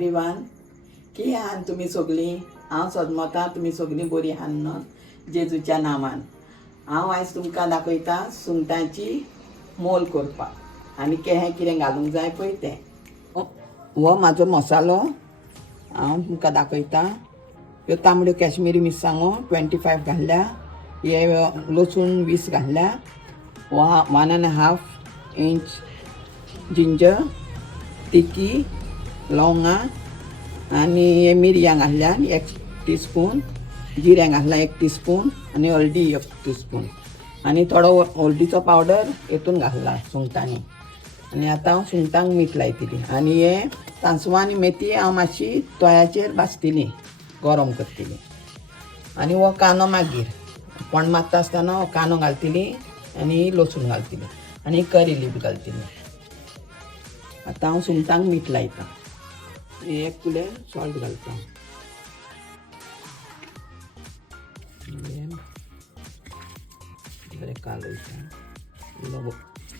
एवरीवन, की आहात तुमी सगळीं? हांव सदमतां तुमी सगळीं बरीं आहात न्हू जेजूच्या नांवान. हांव आयज तुमकां दाखयता सुंगटांची मोल करपाक आनी कितें घालूंक जाय पळय तें. हो म्हाजो मसालो हांव तुमकां दाखयतां. ह्यो तांबड्यो कश्मीरी मिरसांगो 25 घातल्या, हे लसूण 20 घातल्या, 1.5 इंच जिंजर, तिकी, लवंगां आनी हे मिरयां घातल्या 1 टीस्पून, जिरें घातला 1 टीस्पून आनी हळदी 1 टीस्पून आनी थोडो हळदीचो पावडर हेतून घातला सुंगटांनी. आनी आतां हांव सुंगटांक मीठ लायतली आनी हे तांसवां आनी मेथी हांव मातशी तव्याचेर भाजतली, गरम करतली. आनी हो कांदो मागीर पण मारता आसतना हो कांदो घालतली आनी लसूण घालतली आनी करी लीफ घालतली. आतां हांव सुंगटांक मीठ लायतां. 1 कुलें सॉल्ट घालता. बरें कालयता.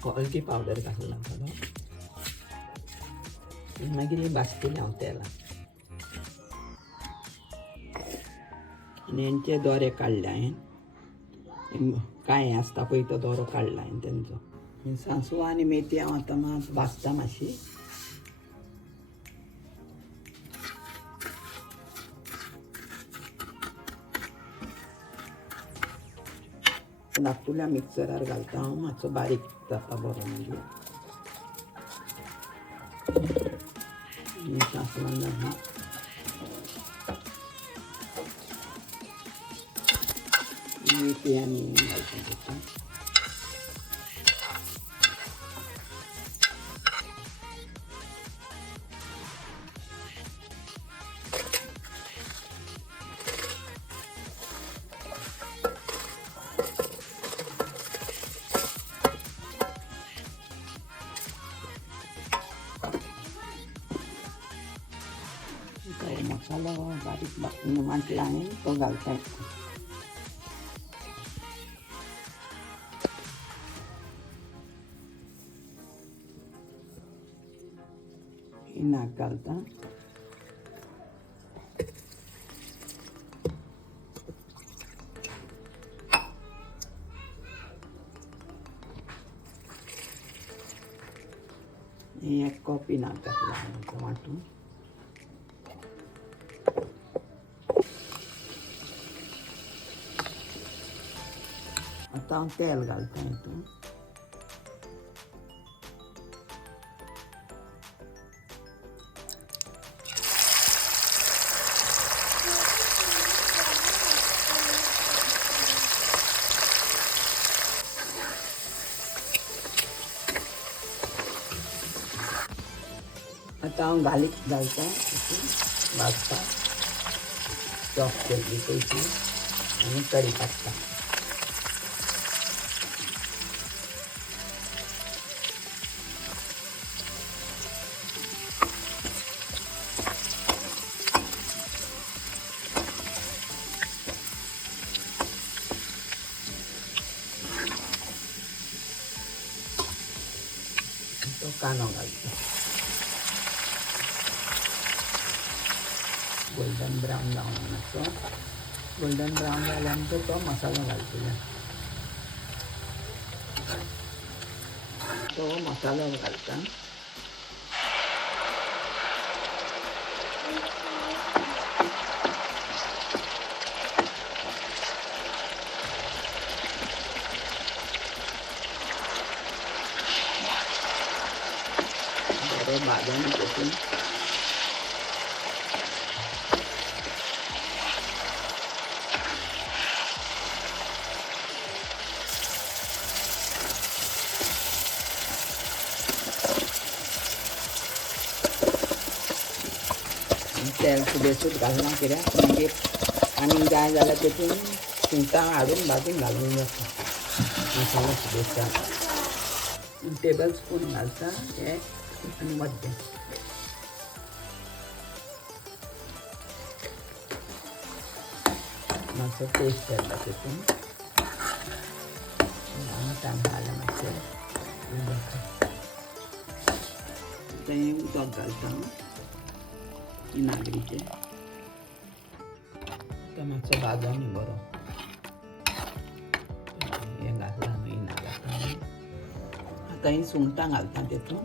हळदी पावडर घातला थोडो. मागीर भाजतलें हांव तेलान. आनी हेंचे दोरे काडले हांवें. कांय आसता पळय तो दोरो काडला हांवें तेंचो. सांसवां आनी मेथी हांव आतां मात भाजता मातशी. धाकटुल्या मिक्सरार घालता हांव, मातसो बारीक जाता बरो मागीर. सांसवां घालता. मेथी आनी घालता पडटा. मसालो बारीक वाटला हांवें तो घालता. नाक घालता. एक कॉपी नाक घातला वाटून. आतां हांव तेल घालता हितून. आतां हांव घालीक घालता भाजता. चॉप केल्ली पयली आनी कडी काडटा. तो कांदो घालता. गोल्डन ब्रावन जावन मातसो. गोल्डन ब्रावन जाल्यानंतर तो मसालो घालतलो. तो मसालो घालता. बरो भाजून घेतून तेल सुबेसूत घालना कित्याक मागीर आनी जाय जाल्यार तेतून सुंगटां हाडून भाजून घालूंक जाता. मसालो सुबेसा 1 टेबल स्पून घालता हे आनी मद्दे. मातसो टेस्ट येता तेतून. तांदूळ घालून मातशें तें उदक घालता. विनाग्रीचे तो मातसो भाजोनी बरो हें घातला न्हू इना घातला आतां ही सुंगटां घालता तेतून